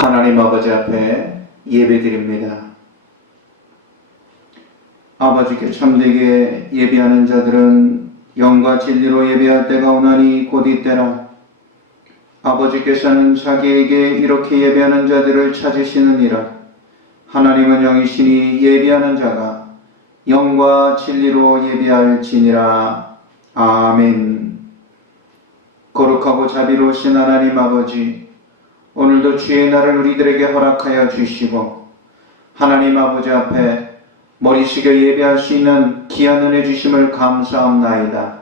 하나님 아버지 앞에 예배드립니다. 아버지께 참되게 예배하는 자들은 영과 진리로 예배할 때가 오나니 곧 이때라. 아버지께서는 자기에게 이렇게 예배하는 자들을 찾으시느니라. 하나님은 영이시니 예배하는 자가 영과 진리로 예배할지니라. 아멘. 거룩하고 자비로우신 하나님 아버지, 오늘도 주의 날을 우리들에게 허락하여 주시고 하나님 아버지 앞에 머리 숙여 예배할 수 있는 귀한 은혜 주심을 감사합나이다.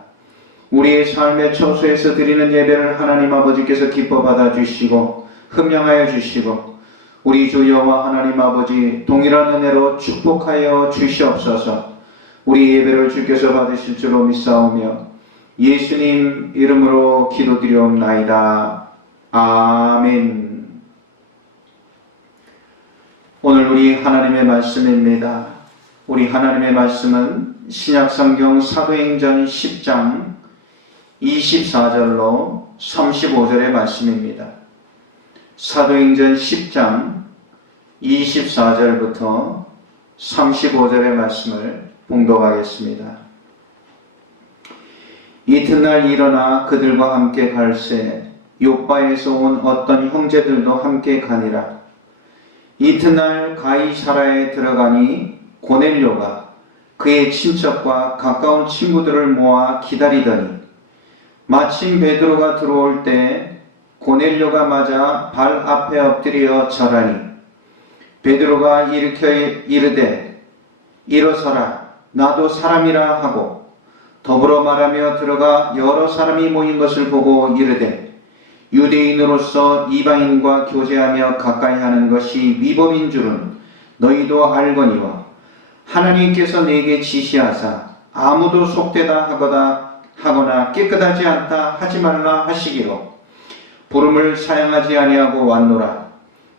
우리의 삶의 처소에서 드리는 예배를 하나님 아버지께서 기뻐 받아주시고 흠양하여 주시고 우리 주 여호와 하나님 아버지 동일한 은혜로 축복하여 주시옵소서. 우리 예배를 주께서 받으실 줄로 믿사오며 예수님 이름으로 기도드리옵나이다. 아멘. 오늘 우리 하나님의 말씀입니다. 우리 하나님의 말씀은 신약성경 사도행전 10장 24절로 35절의 말씀입니다. 사도행전 10장 24절부터 35절의 말씀을 봉독하겠습니다. 이튿날 일어나 그들과 함께 갈새 요빠에서 온 어떤 형제들도 함께 가니라. 이튿날 가이사라에 들어가니 고넬료가 그의 친척과 가까운 친구들을 모아 기다리더니 마침 베드로가 들어올 때 고넬료가 맞아 발 앞에 엎드려 절하니 베드로가 일으켜 이르되 일어서라 나도 사람이라 하고 더불어 말하며 들어가 여러 사람이 모인 것을 보고 이르되 유대인으로서 이방인과 교제하며 가까이 하는 것이 위법인 줄은 너희도 알거니와 하나님께서 내게 지시하사 아무도 속되다 하거나 깨끗하지 않다 하지 말라 하시기로 부름을 사양하지 아니하고 왔노라.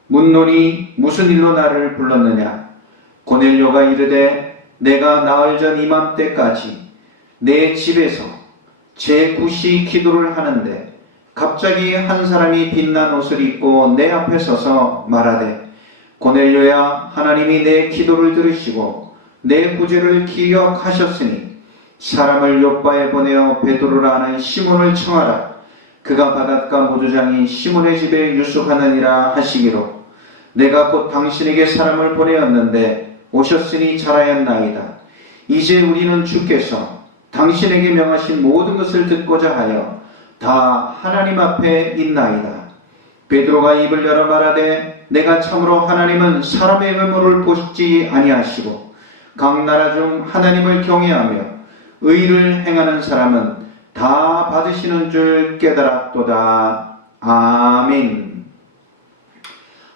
묻노니 무슨 일로 나를 불렀느냐? 고넬료가 이르되 내가 나흘 전 이맘때까지 내 집에서 제9시 기도를 하는데 갑자기 한 사람이 빛난 옷을 입고 내 앞에 서서 말하되 고넬료야 하나님이 내 기도를 들으시고 내 구제를 기억하셨으니 사람을 요빠에 보내어 베드로라 하는 시몬을 청하라. 그가 바닷가 모두장인 시몬의 집에 유숙하느니라 하시기로 내가 곧 당신에게 사람을 보내었는데 오셨으니 잘하였나이다. 이제 우리는 주께서 당신에게 명하신 모든 것을 듣고자 하여 다 하나님 앞에 있나이다. 베드로가 입을 열어 말하되 내가 참으로 하나님은 사람의 외모를 보지 아니하시고 각 나라 중 하나님을 경외하며 의를 행하는 사람은 다 받으시는 줄 깨달았도다. 아멘.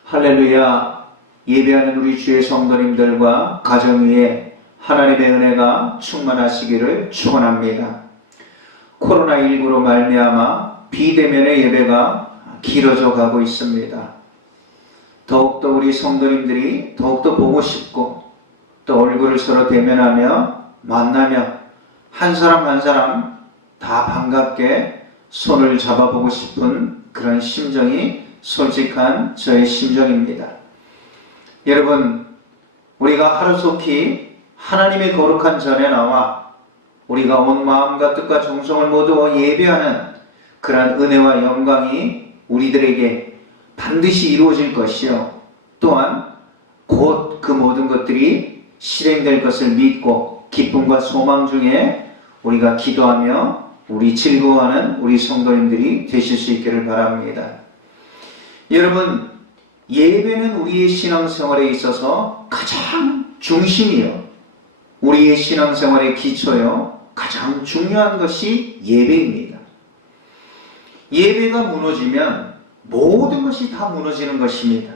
할렐루야. 예배하는 우리 주의 성도님들과 가정 위에 하나님의 은혜가 충만하시기를 축원합니다. 코로나19로 말미암아 비대면의 예배가 길어져 가고 있습니다. 더욱더 우리 성도님들이 더욱더 보고 싶고 또 얼굴을 서로 대면하며 만나며 한 사람 한 사람 다 반갑게 손을 잡아보고 싶은 그런 심정이 솔직한 저의 심정입니다. 여러분, 우리가 하루속히 하나님의 거룩한 전에 나와 우리가 온 마음과 뜻과 정성을 모두 예배하는 그러한 은혜와 영광이 우리들에게 반드시 이루어질 것이요 또한 곧 그 모든 것들이 실행될 것을 믿고 기쁨과 소망 중에 우리가 기도하며 우리 즐거워하는 우리 성도님들이 되실 수 있기를 바랍니다. 여러분, 예배는 우리의 신앙생활에 있어서 가장 중심이요 우리의 신앙생활의 기초요 가장 중요한 것이 예배입니다. 예배가 무너지면 모든 것이 다 무너지는 것입니다.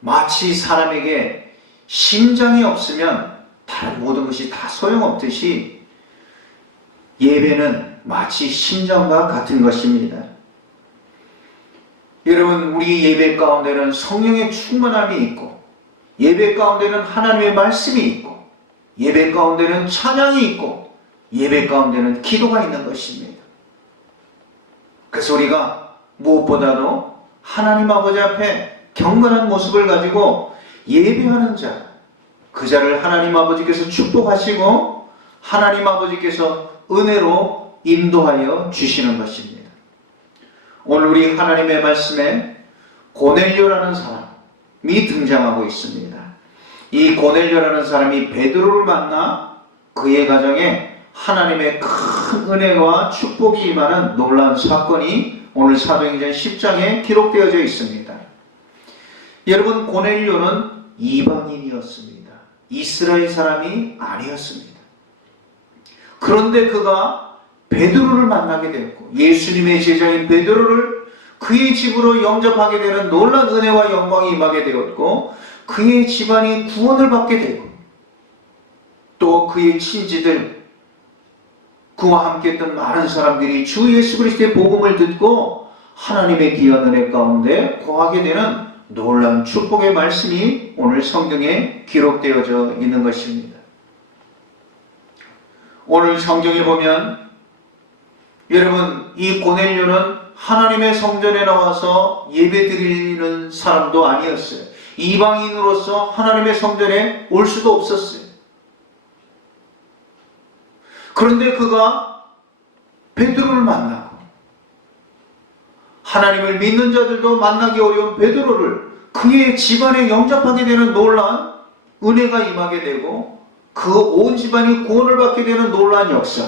마치 사람에게 심장이 없으면 다른 모든 것이 다 소용없듯이 예배는 마치 심장과 같은 것입니다. 여러분, 우리 예배 가운데는 성령의 충만함이 있고 예배 가운데는 하나님의 말씀이 있고 예배 가운데는 찬양이 있고 예배 가운데는 기도가 있는 것입니다. 그래서 우리가 무엇보다도 하나님 아버지 앞에 경건한 모습을 가지고 예배하는 자, 그 자를 하나님 아버지께서 축복하시고 하나님 아버지께서 은혜로 인도하여 주시는 것입니다. 오늘 우리 하나님의 말씀에 고넬료라는 사람이 등장하고 있습니다. 이 고넬료라는 사람이 베드로를 만나 그의 가정에 하나님의 큰 은혜와 축복이 임하는 놀라운 사건이 오늘 사도행전 10장에 기록되어져 있습니다. 여러분, 고넬료는 이방인이었습니다. 이스라엘 사람이 아니었습니다. 그런데 그가 베드로를 만나게 되었고 예수님의 제자인 베드로를 그의 집으로 영접하게 되는 놀라운 은혜와 영광이 임하게 되었고 그의 집안이 구원을 받게 되고 또 그의 친지들 그와 함께 했던 많은 사람들이 주 예수 그리스도의 복음을 듣고 하나님의 귀한 은혜 가운데 거하게 되는 놀라운 축복의 말씀이 오늘 성경에 기록되어져 있는 것입니다. 오늘 성경에 보면 여러분, 이 고넬료는 하나님의 성전에 나와서 예배드리는 사람도 아니었어요. 이방인으로서 하나님의 성전에 올 수도 없었어요. 그런데 그가 베드로를 만나고 하나님을 믿는 자들도 만나기 어려운 베드로를 그의 집안에 영접하게 되는 놀라운 은혜가 임하게 되고 그 온 집안이 구원을 받게 되는 놀라운 역사,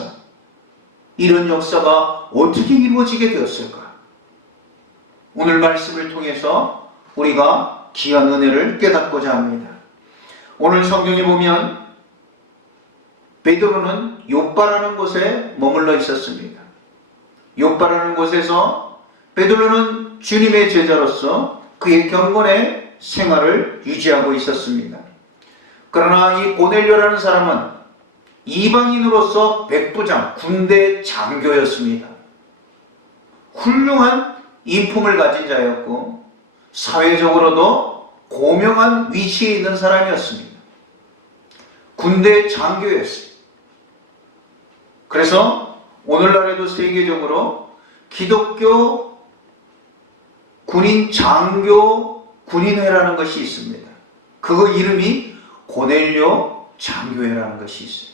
이런 역사가 어떻게 이루어지게 되었을까? 오늘 말씀을 통해서 우리가 귀한 은혜를 깨닫고자 합니다. 오늘 성경에 보면 베드로는 욥바라는 곳에 머물러 있었습니다. 욥바라는 곳에서 베드로는 주님의 제자로서 그의 경건의 생활을 유지하고 있었습니다. 그러나 이 고넬료라는 사람은 이방인으로서 백부장, 군대 장교였습니다. 훌륭한 인품을 가진 자였고 사회적으로도 고명한 위치에 있는 사람이었습니다. 군대 장교였어요. 그래서 오늘날에도 세계적으로 기독교 군인 장교 군인회라는 것이 있습니다. 그 이름이 고넬료 장교회라는 것이 있어요.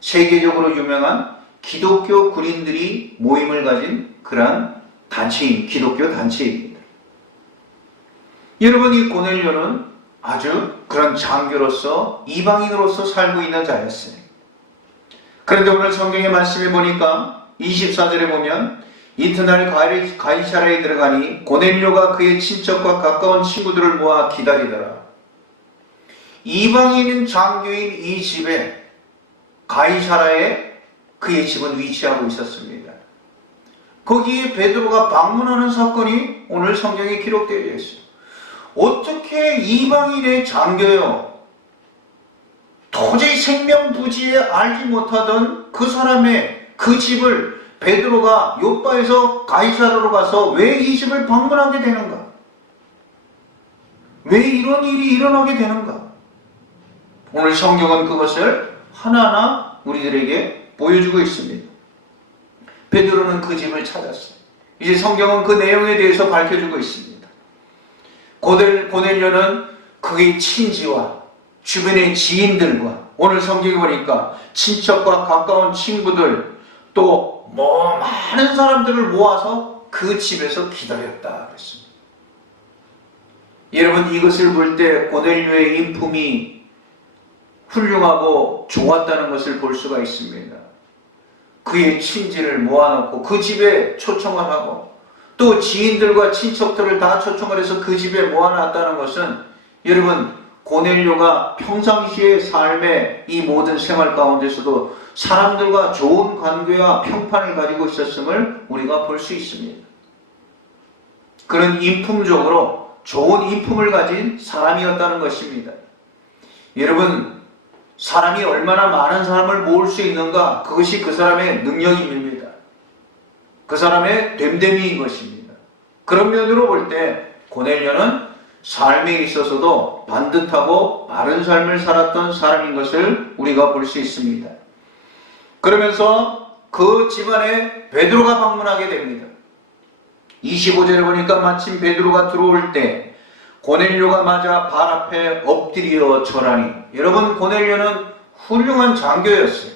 세계적으로 유명한 기독교 군인들이 모임을 가진 그러한 단체인 기독교 단체입니다. 여러분, 이 고넬료는 아주 그런 장교로서 이방인으로서 살고 있는 자였어요. 그런데 오늘 성경의 말씀에 보니까 24절에 보면 이튿날 가이사랴에 들어가니 고넬료가 그의 친척과 가까운 친구들을 모아 기다리더라. 이방인인 장교인 이 집에 가이사랴에 그의 집은 위치하고 있었습니다. 거기에 베드로가 방문하는 사건이 오늘 성경에 기록되어 있어요. 어떻게 이방인의 장교요, 도저히 생명부지에 알지 못하던 그 사람의 그 집을 베드로가 욥바에서 가이사랴로 가서 왜 이 집을 방문하게 되는가? 왜 이런 일이 일어나게 되는가? 오늘 성경은 그것을 하나하나 우리들에게 보여주고 있습니다. 베드로는 그 집을 찾았어요. 이제 성경은 그 내용에 대해서 밝혀주고 있습니다. 고넬료는 그의 친지와 주변의 지인들과 오늘 성경에 보니까 친척과 가까운 친구들 또 많은 사람들을 모아서 그 집에서 기다렸다 그랬습니다. 여러분, 이것을 볼 때 고넬료의 인품이 훌륭하고 좋았다는 것을 볼 수가 있습니다. 그의 친지를 모아놓고 그 집에 초청을 하고 또 지인들과 친척들을 다 초청을 해서 그 집에 모아놨다는 것은 여러분, 고넬료가 평상시의 삶의 이 모든 생활 가운데서도 사람들과 좋은 관계와 평판을 가지고 있었음을 우리가 볼 수 있습니다. 그런 인품적으로 좋은 인품을 가진 사람이었다는 것입니다. 여러분, 사람이 얼마나 많은 사람을 모을 수 있는가, 그것이 그 사람의 능력입니다. 그 사람의 됨됨이인 것입니다. 그런 면으로 볼 때 고넬료는 삶에 있어서도 반듯하고 바른 삶을 살았던 사람인 것을 우리가 볼 수 있습니다. 그러면서 그 집안에 베드로가 방문하게 됩니다. 25절에 보니까 마침 베드로가 들어올 때 고넬료가 맞아 발 앞에 엎드려 절하니. 여러분, 고넬료는 훌륭한 장교였어요.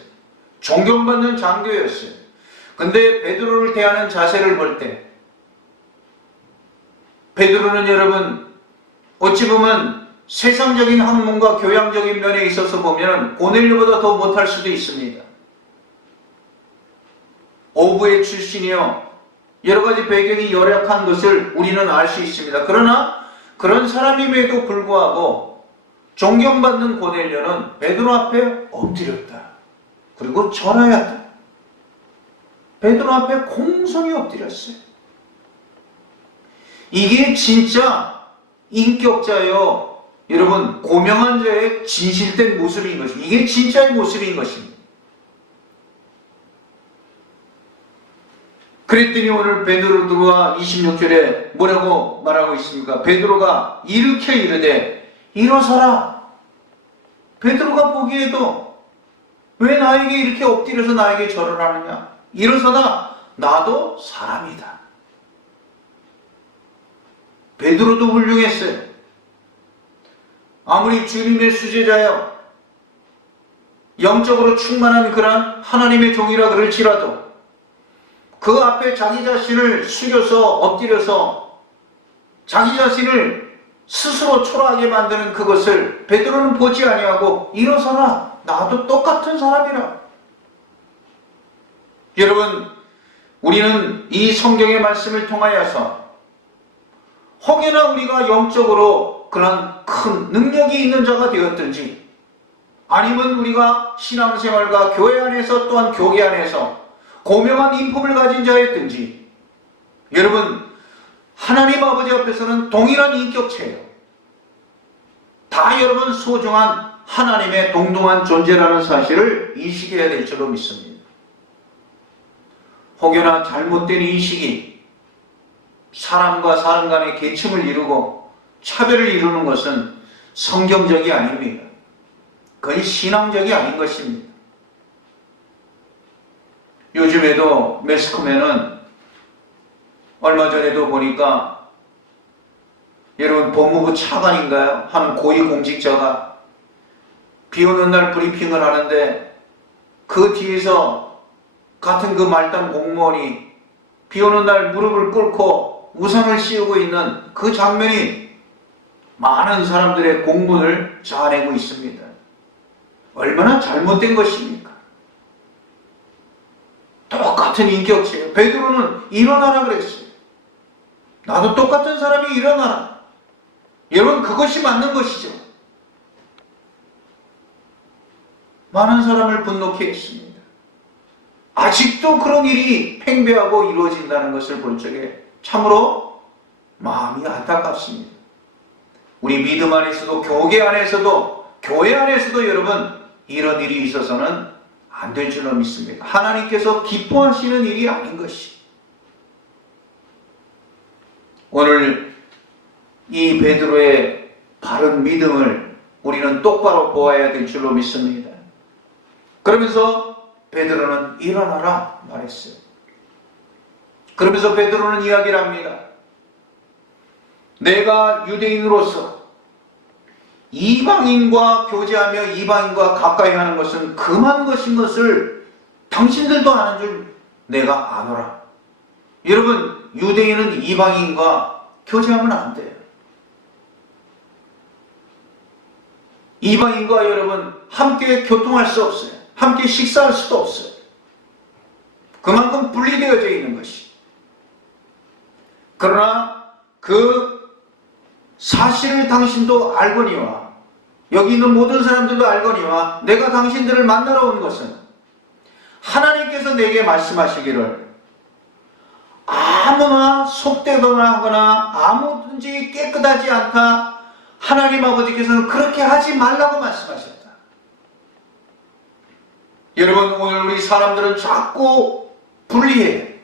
존경받는 장교였어요. 근데 베드로를 대하는 자세를 볼 때 베드로는 여러분 어찌 보면 세상적인 학문과 교양적인 면에 있어서 보면 고넬료보다 더 못할 수도 있습니다. 어부의 출신이요, 여러 가지 배경이 열악한 것을 우리는 알 수 있습니다. 그러나 그런 사람임에도 불구하고 존경받는 고넬료는 베드로 앞에 엎드렸다. 그리고 절하였다. 베드로 앞에 공손히 엎드렸어요. 이게 진짜 인격자요, 여러분, 고명한 자의 진실된 모습인 것입니다. 이게 진짜의 모습인 것입니다. 그랬더니 오늘 베드로가 26절에 뭐라고 말하고 있습니까? 베드로가 일으켜 이르되 일어서라. 베드로가 보기에도 왜 나에게 이렇게 엎드려서 나에게 절을 하느냐? 일어서라. 나도 사람이다. 베드로도 훌륭했어요. 아무리 주님의 수제자여 영적으로 충만한 그런 하나님의 종이라 그럴지라도 그 앞에 자기 자신을 숙여서 엎드려서 자기 자신을 스스로 초라하게 만드는 그것을 베드로는 보지 아니하고 일어서라. 나도 똑같은 사람이라. 여러분, 우리는 이 성경의 말씀을 통하여서 혹여나 우리가 영적으로 그런 큰 능력이 있는 자가 되었든지 아니면 우리가 신앙생활과 교회 안에서 또한 교계 안에서 고명한 인품을 가진 자였든지 여러분, 하나님 아버지 앞에서는 동일한 인격체예요. 다 여러분 소중한 하나님의 동등한 존재라는 사실을 인식해야 될 줄로 믿습니다. 혹여나 잘못된 인식이 사람과 사람 간의 계층을 이루고 차별을 이루는 것은 성경적이 아닙니다. 그건 신앙적이 아닌 것입니다. 요즘에도 매스컴에는 얼마 전에도 보니까 여러분 법무부 차관인가요? 한 고위공직자가 비 오는 날 브리핑을 하는데 그 뒤에서 같은 그 말단 공무원이 비 오는 날 무릎을 꿇고 우산을 씌우고 있는 그 장면이 많은 사람들의 공분을 자아내고 있습니다. 얼마나 잘못된 것입니까? 똑같은 인격체예요. 베드로는 일어나라 그랬어요. 나도 똑같은 사람이 일어나라. 여러분, 그것이 맞는 것이죠. 많은 사람을 분노케 했습니다. 아직도 그런 일이 팽배하고 이루어진다는 것을 볼 적에 참으로 마음이 안타깝습니다. 우리 믿음 안에서도 교회 안에서도 여러분 이런 일이 있어서는 안 될 줄로 믿습니다. 하나님께서 기뻐하시는 일이 아닌 것이. 오늘 이 베드로의 바른 믿음을 우리는 똑바로 보아야 될 줄로 믿습니다. 그러면서 베드로는 일어나라 말했어요. 그러면서 베드로는 이야기를 합니다. 내가 유대인으로서 이방인과 교제하며 이방인과 가까이 하는 것은 금한 것인 것을 당신들도 아는 줄 내가 아노라. 여러분, 유대인은 이방인과 교제하면 안 돼요. 이방인과 여러분 함께 교통할 수 없어요. 함께 식사할 수도 없어요. 그만큼 분리되어져 있는 것이. 그러나 그 사실을 당신도 알거니와 여기 있는 모든 사람들도 알거니와 내가 당신들을 만나러 온 것은 하나님께서 내게 말씀하시기를 아무나 속되거나 하거나 아무든지 깨끗하지 않다. 하나님 아버지께서는 그렇게 하지 말라고 말씀하셨다. 여러분, 오늘 우리 사람들은 자꾸 분리해요.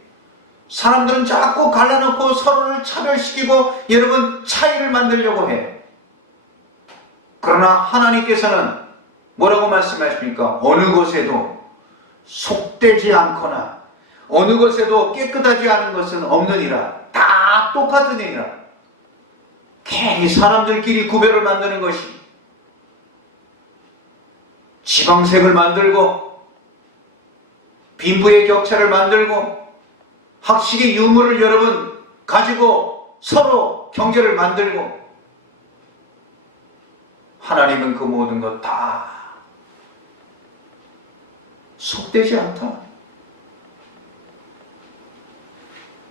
사람들은 자꾸 갈라놓고 서로를 차별시키고 여러분 차이를 만들려고 해요. 그러나 하나님께서는 뭐라고 말씀하십니까? 어느 것에도 속되지 않거나 어느 것에도 깨끗하지 않은 것은 없느니라. 다 다 똑같은 일이라. 괜히 사람들끼리 구별을 만드는 것이, 지방색을 만들고 빈부의 격차를 만들고 학식의 유무를 여러분 가지고 서로 경계를 만들고, 하나님은 그 모든 것 다 속되지 않다.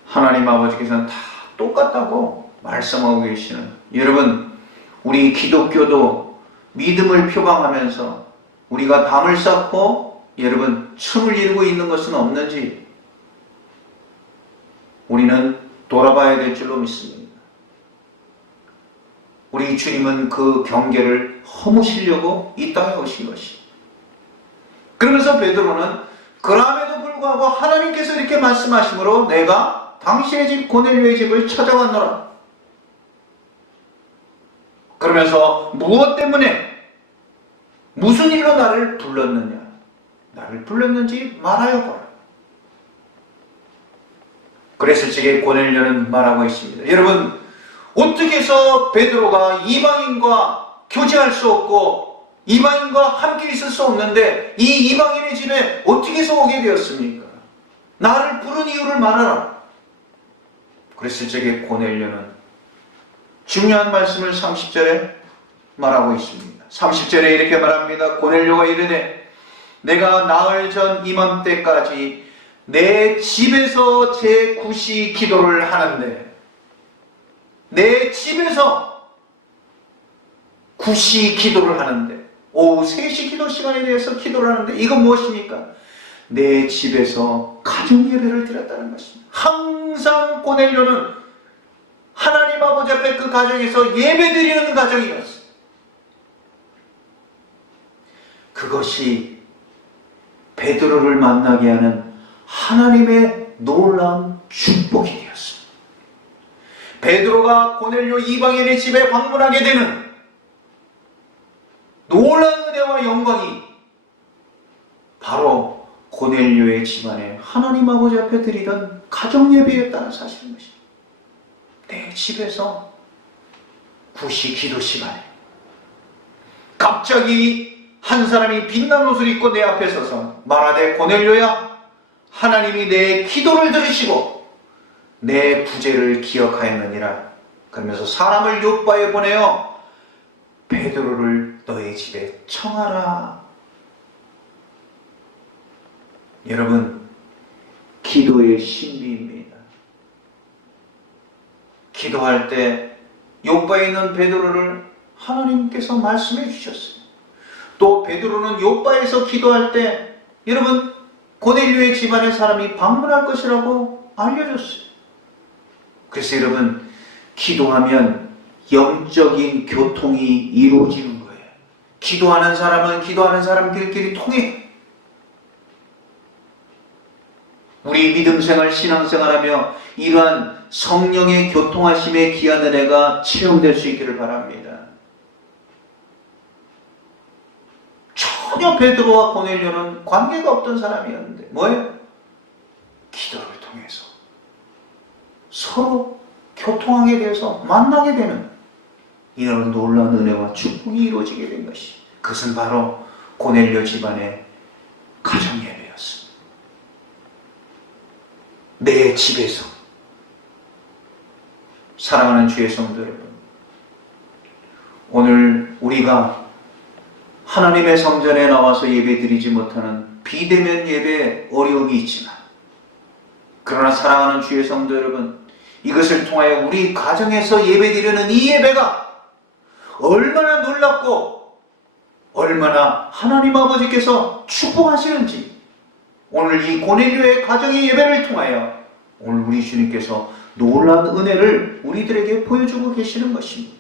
하나님 아버지께서는 다 똑같다고 말씀하고 계시는, 여러분, 우리 기독교도 믿음을 표방하면서 우리가 담을 쌓고 여러분 춤을 이루고 있는 것은 없는지 우리는 돌아봐야 될 줄로 믿습니다. 우리 주님은 그 경계를 허무시려고 이 땅에 오신 것이. 그러면서 베드로는 그럼에도 불구하고 하나님께서 이렇게 말씀하시므로 내가 당신의 집 고넬료의 집을 찾아왔노라. 그러면서 무엇 때문에, 무슨 일로 나를 불렀느냐, 나를 불렀는지 말하여 보라. 그랬을 적에 고넬료는 말하고 있습니다. 여러분, 어떻게 해서 베드로가 이방인과 교제할 수 없고 이방인과 함께 있을 수 없는데 이 이방인의 집에 어떻게 해서 오게 되었습니까? 나를 부른 이유를 말하라. 그랬을 적에 고넬료는 중요한 말씀을 30절에 말하고 있습니다. 30절에 이렇게 말합니다. 고넬료가 이르되 내가 나흘 전 이맘때까지 내 집에서 제 구시 기도를 하는데, 내 집에서 구시 기도를 하는데, 오후 3시 기도 시간에 대해서 기도를 하는데, 이건 무엇입니까? 내 집에서 가정 예배를 드렸다는 것입니다. 항상 고넬료는 하나님 아버지 앞에 그 가정에서 예배 드리는 가정이었어요. 그것이 베드로를 만나게 하는 하나님의 놀라운 축복이 되었습니다. 베드로가 고넬료 이방인의 집에 방문하게 되는 놀라운 은혜와 영광이 바로 고넬료의 집안에 하나님 아버지 앞에 드리던 가정 예배였다는 사실인 것입니다. 내 집에서 구시 기도 시간에 갑자기 한 사람이 빛난 옷을 입고 내 앞에 서서 말하되 고넬료야, 하나님이 내 기도를 들으시고 내 부재를 기억하였느니라. 그러면서 사람을 요바에 보내어 베드로를 너의 집에 청하라. 여러분, 기도의 신비입니다. 기도할 때 요바에 있는 베드로를 하나님께서 말씀해 주셨어요. 또 베드로는 요바에서 기도할 때 여러분 고넬료의 집안의 사람이 방문할 것이라고 알려줬어요. 그래서 여러분, 기도하면 영적인 교통이 이루어지는 거예요. 기도하는 사람은 기도하는 사람들끼리 통해. 우리 믿음생활, 신앙생활하며 이러한 성령의 교통하심의 귀한 은혜가 체험될 수 있기를 바랍니다. 전혀 베드로와 고넬료는 관계가 없던 사람이었는데 뭐예요? 기도를 통해서 서로 교통하게 돼서 만나게 되는 이런 놀라운 은혜와 축복이 이루어지게 된 것이, 그것은 바로 고넬료 집안의 가정예배였습니다. 내 집에서. 사랑하는 주의 성도 여러분, 오늘 우리가 하나님의 성전에 나와서 예배드리지 못하는 비대면 예배에 어려움이 있지만, 그러나 사랑하는 주의 성도 여러분, 이것을 통하여 우리 가정에서 예배드리는 이 예배가 얼마나 놀랍고 얼마나 하나님 아버지께서 축복하시는지 오늘 이 고넬료의 가정의 예배를 통하여 오늘 우리 주님께서 놀라운 은혜를 우리들에게 보여주고 계시는 것입니다.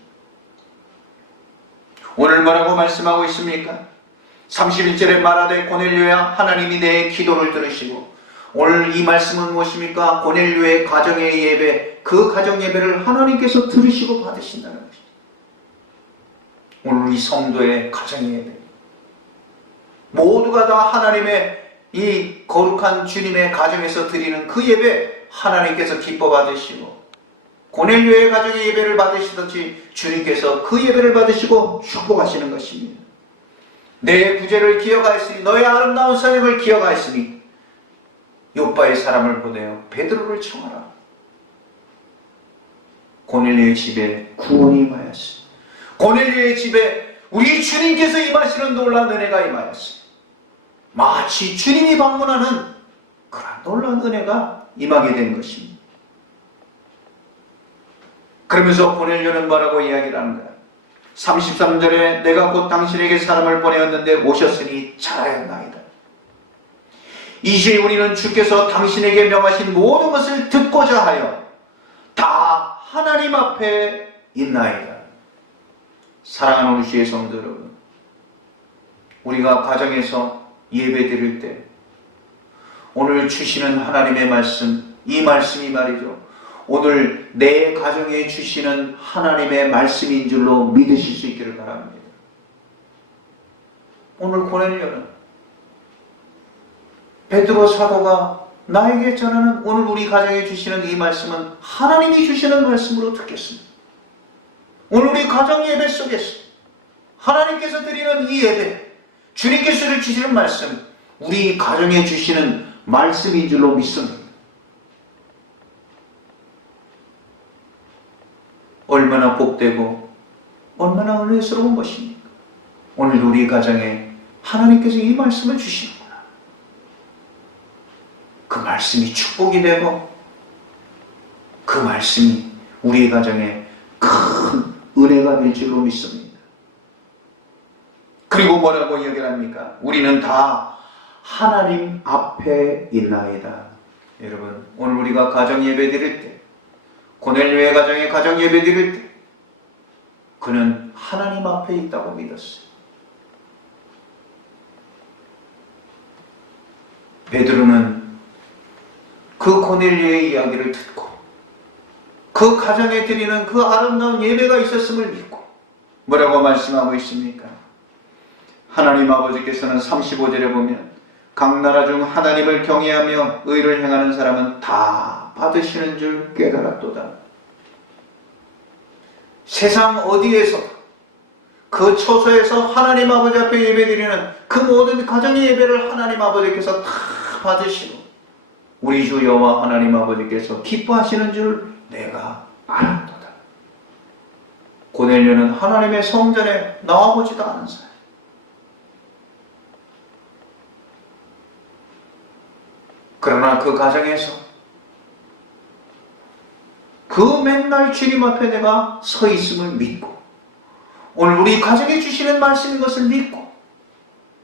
오늘 뭐라고 말씀하고 있습니까? 31절에 말하되 고넬료야, 하나님이 내 기도를 들으시고, 오늘 이 말씀은 무엇입니까? 고넬료의 가정의 예배, 그 가정 예배를 하나님께서 들으시고 받으신다는 것입니다. 오늘 이 성도의 가정의 예배, 모두가 다 하나님의 이 거룩한 주님의 가정에서 드리는 그 예배 하나님께서 기뻐 받으시고, 고넬료의 가정의 예배를 받으시듯이 주님께서 그 예배를 받으시고 축복하시는 것입니다. 내 구제를 기억하였으니 너의 아름다운 선행을 기억하였으니 요빠의 사람을 보내어 베드로를 청하라. 고넬료의 집에 구원이 임하였으니 고넬료의 집에 우리 주님께서 임하시는 놀라운 은혜가 임하였으니 마치 주님이 방문하는 그런 놀라운 은혜가 임하게 된 것입니다. 그러면서 고넬료는 뭐라고 이야기를 하는 거야? 33절에 내가 곧 당신에게 사람을 보내었는데 오셨으니 잘하였나이다. 이제 우리는 주께서 당신에게 명하신 모든 것을 듣고자 하여 다 하나님 앞에 있나이다. 사랑하는 우리 주의 성도 여러분, 우리가 가정에서 예배 드릴 때 오늘 주시는 하나님의 말씀, 이 말씀이 말이죠, 오늘 내 가정에 주시는 하나님의 말씀인 줄로 믿으실 수 있기를 바랍니다. 오늘 고넬료는 베드로 사도가 나에게 전하는 오늘 우리 가정에 주시는 이 말씀은 하나님이 주시는 말씀으로 듣겠습니다. 오늘 우리 가정 예배 속에서 하나님께서 드리는 이 예배, 주님께서 주시는 말씀, 우리 가정에 주시는 말씀인 줄로 믿습니다. 얼마나 복되고 얼마나 은혜스러운 것입니까? 오늘 우리 가정에 하나님께서 이 말씀을 주시는구나. 그 말씀이 축복이 되고 그 말씀이 우리 가정에 큰 은혜가 될 줄로 믿습니다. 그리고 뭐라고 이야기를 합니까? 우리는 다 하나님 앞에 있나이다. 여러분, 오늘 우리가 가정 예배 드릴 때, 고넬료의 가정에 가정 예배 드릴 때 그는 하나님 앞에 있다고 믿었어요. 베드로는 그 고넬료의 이야기를 듣고 그 가정에 드리는 그 아름다운 예배가 있었음을 믿고 뭐라고 말씀하고 있습니까? 하나님 아버지께서는 35절에 보면 각 나라 중 하나님을 경외하며 의를 행하는 사람은 다 받으시는 줄 깨달았도다. 세상 어디에서 그 처소에서 하나님 아버지 앞에 예배드리는 그 모든 가정의 예배를 하나님 아버지께서 다 받으시고 우리 주 여호와 하나님 아버지께서 기뻐하시는 줄 내가 알았도다. 고넬료는 하나님의 성전에 나와보지도 않은 사람. 그러나 그 가정에서 그 맨날 주님 앞에 내가 서 있음을 믿고 오늘 우리 가정에 주시는 말씀인 것을 믿고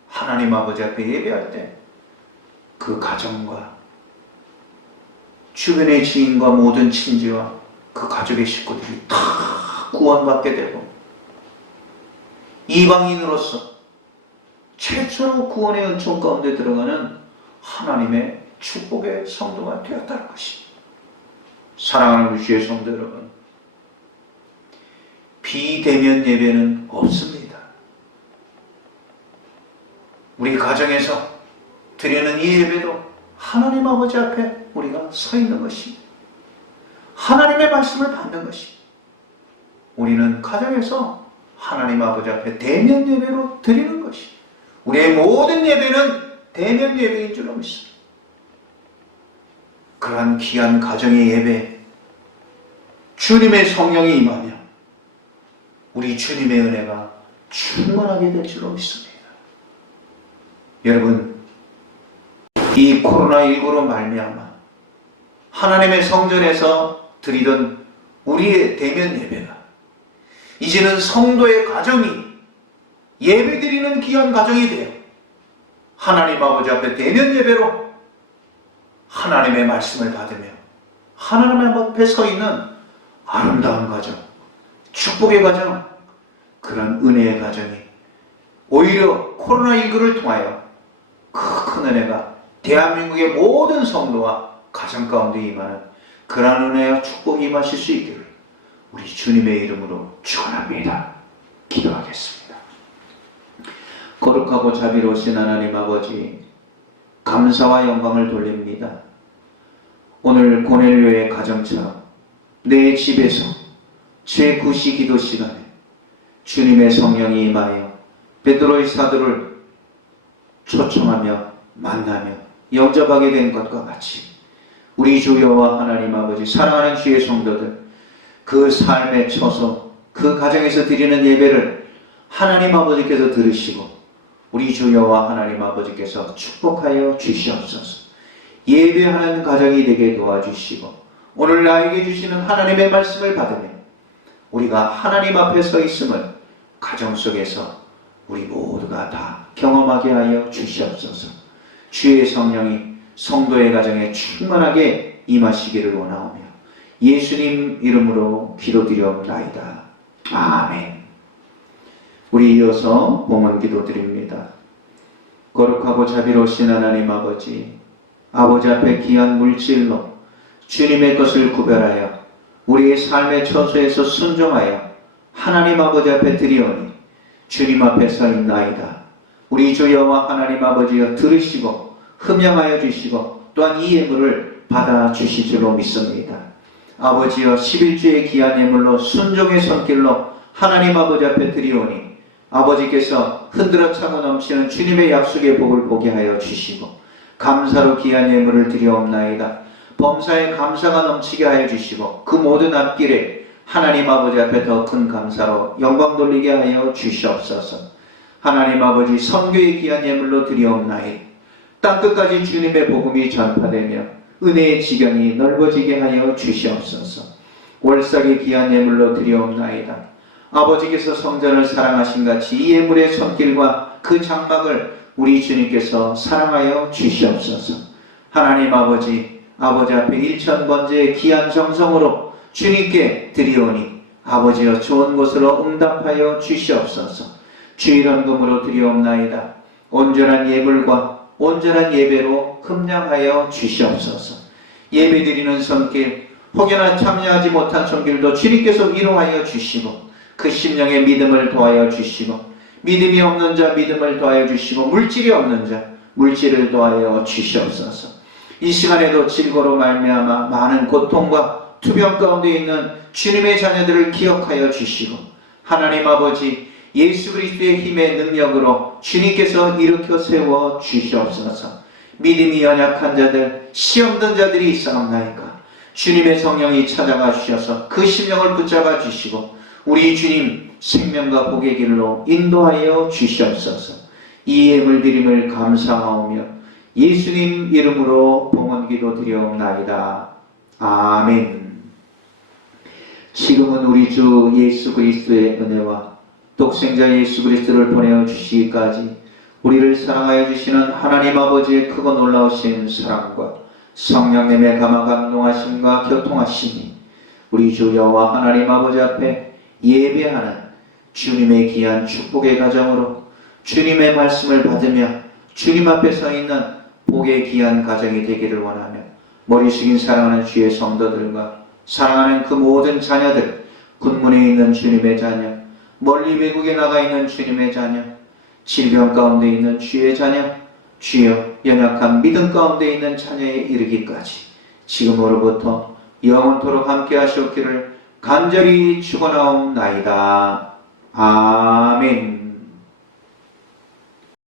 하나님 아버지 앞에 예배할 때 그 가정과 주변의 지인과 모든 친지와 그 가족의 식구들이 다 구원받게 되고 이방인으로서 최초로 구원의 은총 가운데 들어가는 하나님의 축복의 성도가 되었다는 것입니다. 사랑하는 우리 주의 성도 여러분, 비대면 예배는 없습니다. 우리 가정에서 드리는 이 예배도 하나님 아버지 앞에 우리가 서 있는 것입니다. 하나님의 말씀을 받는 것입니다. 우리는 가정에서 하나님 아버지 앞에 대면 예배로 드리는 것입니다. 우리의 모든 예배는 대면 예배인 줄로 믿습니다. 그러한 귀한 가정의 예배, 주님의 성령이 임하며 우리 주님의 은혜가 충만하게 될 줄로 믿습니다. 여러분, 이 코로나19로 말미암아 하나님의 성전에서 드리던 우리의 대면 예배가 이제는 성도의 가정이 예배드리는 귀한 가정이 되어 하나님 아버지 앞에 대면 예배로 하나님의 말씀을 받으며 하나님 앞에 서 있는 아름다운 가정, 축복의 가정, 그런 은혜의 가정이 오히려 코로나19를 통하여 큰 은혜가 대한민국의 모든 성도와 가정 가운데 임하는 그러한 은혜와 축복이 임하실 수 있기를 우리 주님의 이름으로 축원합니다. 기도하겠습니다. 거룩하고 자비로우신 하나님 아버지, 감사와 영광을 돌립니다. 오늘 고넬료의 가정처럼 내 집에서 제9시 기도 시간에 주님의 성령이 임하여 베드로의 사도를 초청하며 만나며 영접하게 된 것과 같이 우리 주 여호와 하나님 아버지, 사랑하는 주의 성도들, 그 삶에 처서 그 가정에서 드리는 예배를 하나님 아버지께서 들으시고 우리 주 여호와 하나님 아버지께서 축복하여 주시옵소서. 예배하는 가정이 되게 도와주시고 오늘 나에게 주시는 하나님의 말씀을 받으며 우리가 하나님 앞에 서 있음을 가정 속에서 우리 모두가 다 경험하게 하여 주시옵소서. 주의 성령이 성도의 가정에 충만하게 임하시기를 원하오며 예수님 이름으로 기도드리옵나이다. 아멘. 우리 이어서 봉헌 기도드립니다. 거룩하고 자비로우신 하나님 아버지, 아버지 앞에 귀한 물질로 주님의 것을 구별하여 우리의 삶의 처소에서 순종하여 하나님 아버지 앞에 드리오니 주님 앞에 서 있나이다. 우리 주 여호와 하나님 아버지여 들으시고 흠양하여 주시고 또한 이 예물을 받아 주실 줄로 믿습니다. 아버지여 11주의 귀한 예물로 순종의 손길로 하나님 아버지 앞에 드리오니 아버지께서 흔들어 차고 넘치는 주님의 약속의 복을 보게 하여 주시고 감사로 귀한 예물을 드리옵나이다. 범사에 감사가 넘치게 하여 주시고 그 모든 앞길에 하나님 아버지 앞에 더 큰 감사로 영광 돌리게 하여 주시옵소서. 하나님 아버지, 선교의 귀한 예물로 드리옵나이다. 땅끝까지 주님의 복음이 전파되며 은혜의 지경이 넓어지게 하여 주시옵소서. 월삭의 귀한 예물로 드리옵나이다. 아버지께서 성전을 사랑하신 같이 이 예물의 손길과 그 장막을 우리 주님께서 사랑하여 주시옵소서. 하나님 아버지, 아버지 앞에 일천번제의 귀한 정성으로 주님께 드리오니 아버지여 좋은 곳으로 응답하여 주시옵소서. 주일헌금으로 드리옵나이다. 온전한 예물과 온전한 예배로 흠양하여 주시옵소서. 예배 드리는 손길, 혹여나 참여하지 못한 손길도 주님께서 위로하여 주시고 그 심령의 믿음을 도하여 주시고 믿음이 없는 자 믿음을 도하여 주시고 물질이 없는 자 물질을 도하여 주시옵소서. 이 시간에도 질고로 말미암아 많은 고통과 투병 가운데 있는 주님의 자녀들을 기억하여 주시고 하나님 아버지, 예수 그리스도의 힘의 능력으로 주님께서 일으켜 세워 주시옵소서. 믿음이 연약한 자들, 시험든 자들이 있사옵나이까 주님의 성령이 찾아가 주셔서 그 심령을 붙잡아 주시고 우리 주님 생명과 복의 길로 인도하여 주시옵소서. 이 예물 드림을 감사하오며 예수님 이름으로 봉헌기도 드리옵나이다. 아멘. 지금은 우리 주 예수 그리스도의 은혜와 독생자 예수 그리스도를 보내어 주시기까지 우리를 사랑하여 주시는 하나님 아버지의 크고 놀라우신 사랑과 성령님의 감화 감동하심과 교통하심이 우리 주 여호와 하나님 아버지 앞에 예배하는 주님의 귀한 축복의 가정으로 주님의 말씀을 받으며 주님 앞에 서 있는 복의 귀한 가정이 되기를 원하며 머리 숙인 사랑하는 주의 성도들과 사랑하는 그 모든 자녀들, 군문에 있는 주님의 자녀, 멀리 외국에 나가 있는 주님의 자녀, 질병 가운데 있는 주의 자녀, 주여 연약한 믿음 가운데 있는 자녀에 이르기까지 지금으로부터 영원토록 함께 하시옵기를 간절히 축원하옵나이다. 아멘.